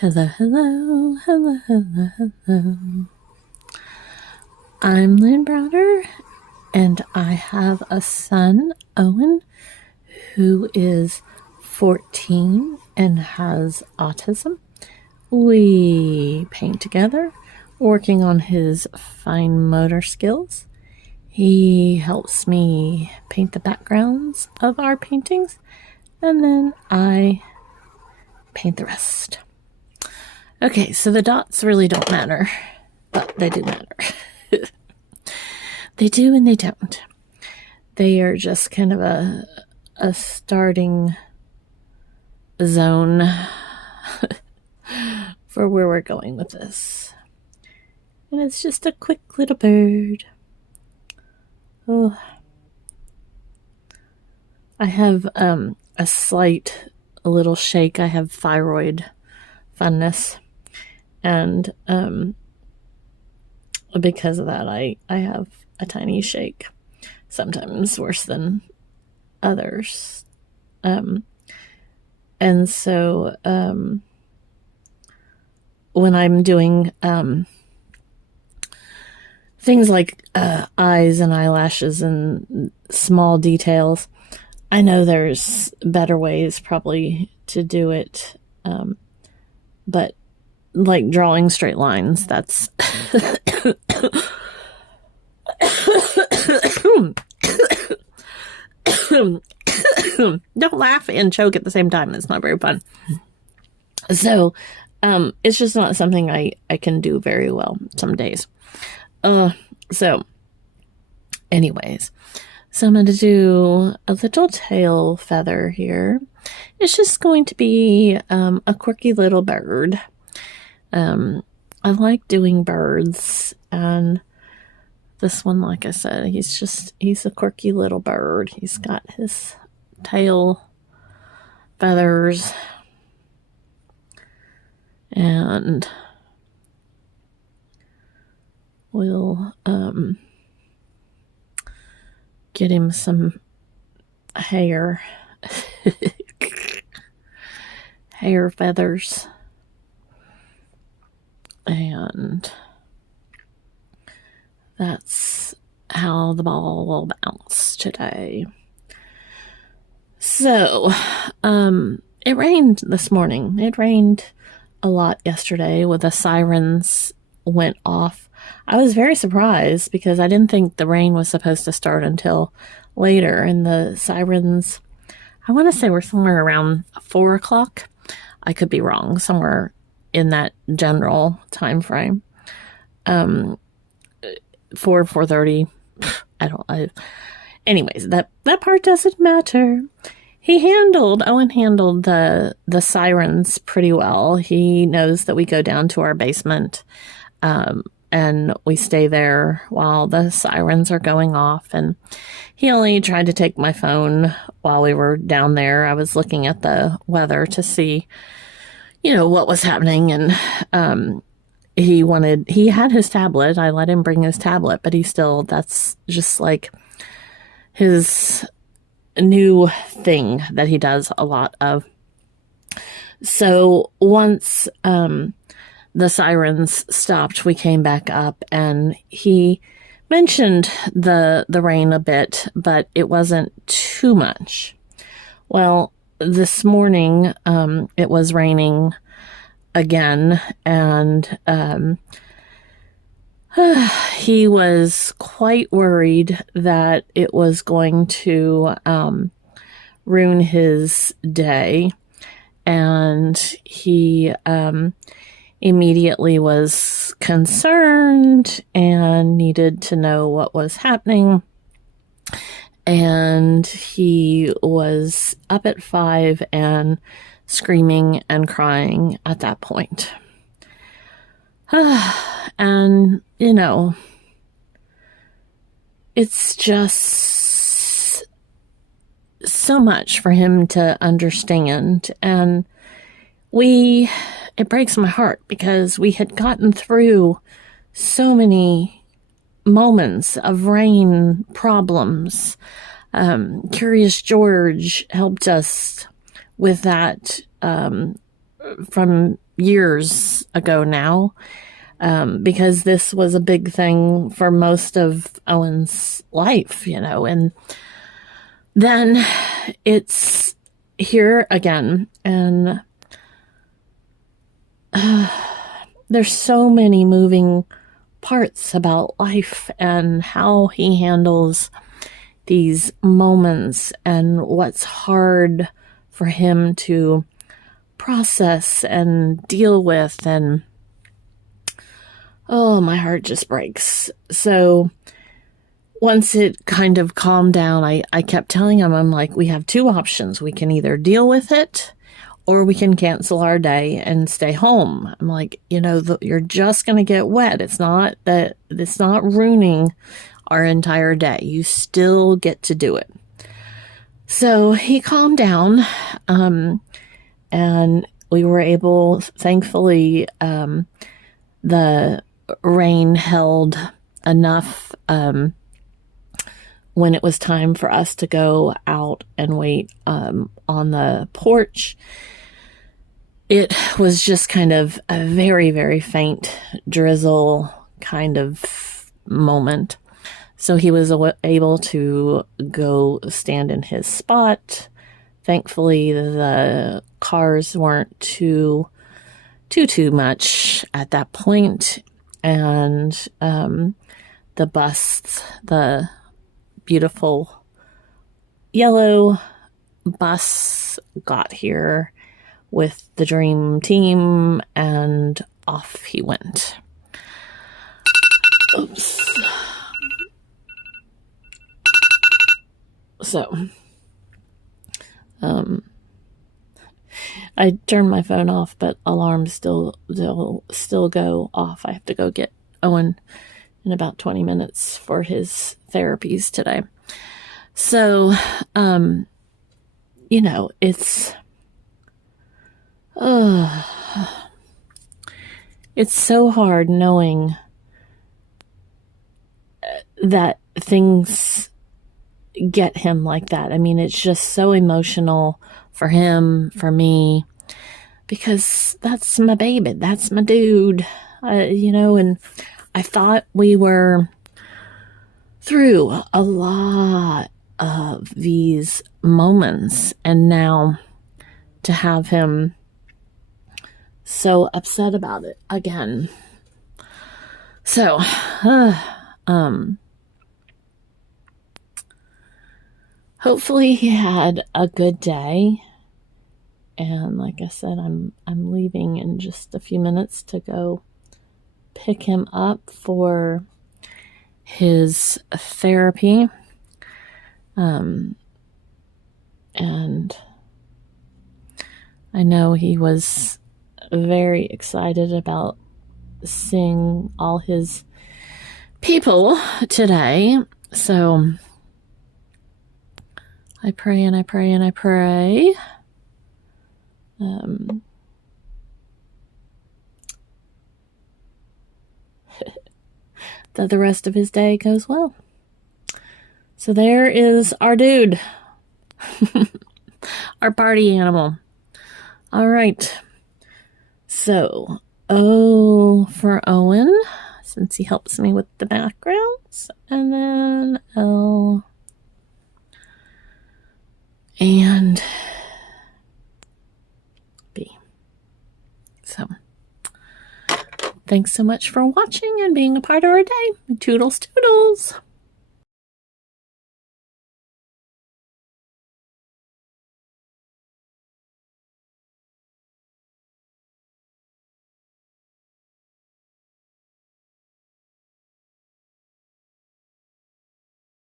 Hello, hello, hello, hello, hello. I'm Lynn Browder, and I have a son, Owen, who is 14 and has autism. We paint together, working on his fine motor skills. He helps me paint the backgrounds of our paintings, and then I paint the rest. Okay, so the dots really don't matter, but they do matter. They do and they don't. They are just kind of a starting zone for where we're going with this. And it's just a quick little bird. Oh, I have a little shake. I have thyroid funness. And because of that, I have a tiny shake, sometimes worse than others. And so when I'm doing things like eyes and eyelashes and small details, I know there's better ways probably to do it, but like drawing straight lines, that's don't laugh and choke at the same time. It's not very fun. So it's just not something I can do very well some days. So anyways, so I'm going to do a little tail feather here. It's just going to be a quirky little bird. I like doing birds, and this one, like I said, he's a quirky little bird. He's got his tail feathers, and we'll get him some hair feathers. And that's how the ball will bounce today. So, it rained this morning. It rained a lot yesterday when the sirens went off. I was very surprised because I didn't think the rain was supposed to start until later. And the sirens, I want to say, were somewhere around 4 o'clock. I could be wrong, somewhere in that general time frame. 4:30. Anyways, that part doesn't matter. Owen handled the sirens pretty well. He knows that we go down to our basement, and we stay there while the sirens are going off. And he only tried to take my phone while we were down there. I was looking at the weather to see, what was happening. And he had his tablet. I let him bring his tablet, but that's just like his new thing that he does a lot of. So once the sirens stopped, we came back up, and he mentioned the rain a bit, but it wasn't too much. Well, this morning it was raining again, and he was quite worried that it was going to ruin his day, and he immediately was concerned and needed to know what was happening. And he was up at 5 and screaming and crying at that point. And, it's just so much for him to understand. And it breaks my heart because we had gotten through so many moments of rain problems. Curious George helped us with that from years ago now, because this was a big thing for most of Owen's life, and then it's here again, and there's so many moving parts about life and how he handles these moments and what's hard for him to process and deal with, and oh, my heart just breaks. So once it kind of calmed down, I kept telling him, I'm like, we have two options. We can either deal with it or we can cancel our day and stay home. I'm like, you're just going to get wet. It's not ruining our entire day. You still get to do it. So he calmed down, and we were able, thankfully, the rain held enough when it was time for us to go out and wait on the porch. It was just kind of a very, very faint drizzle kind of moment. So he was able to go stand in his spot. Thankfully, the cars weren't too much at that point. And the bus, the beautiful yellow bus, got here with the dream team, and off he went. Oops. So, I turned my phone off, but alarms still go off. I have to go get Owen in about 20 minutes for his therapies today. So, it's so hard knowing that things get him like that. I mean, it's just so emotional for him, for me, because that's my baby, that's my dude, and I thought we were through a lot of these moments, and now to have him so upset about it again. So, hopefully he had a good day. And like I said, I'm leaving in just a few minutes to go pick him up for his therapy. And I know he was very excited about seeing all his people today. So I pray and I pray and I pray that the rest of his day goes well. So there is our dude, our party animal. All right. So, O for Owen, since he helps me with the backgrounds, and then L and B. So, thanks so much for watching and being a part of our day. Toodles, toodles.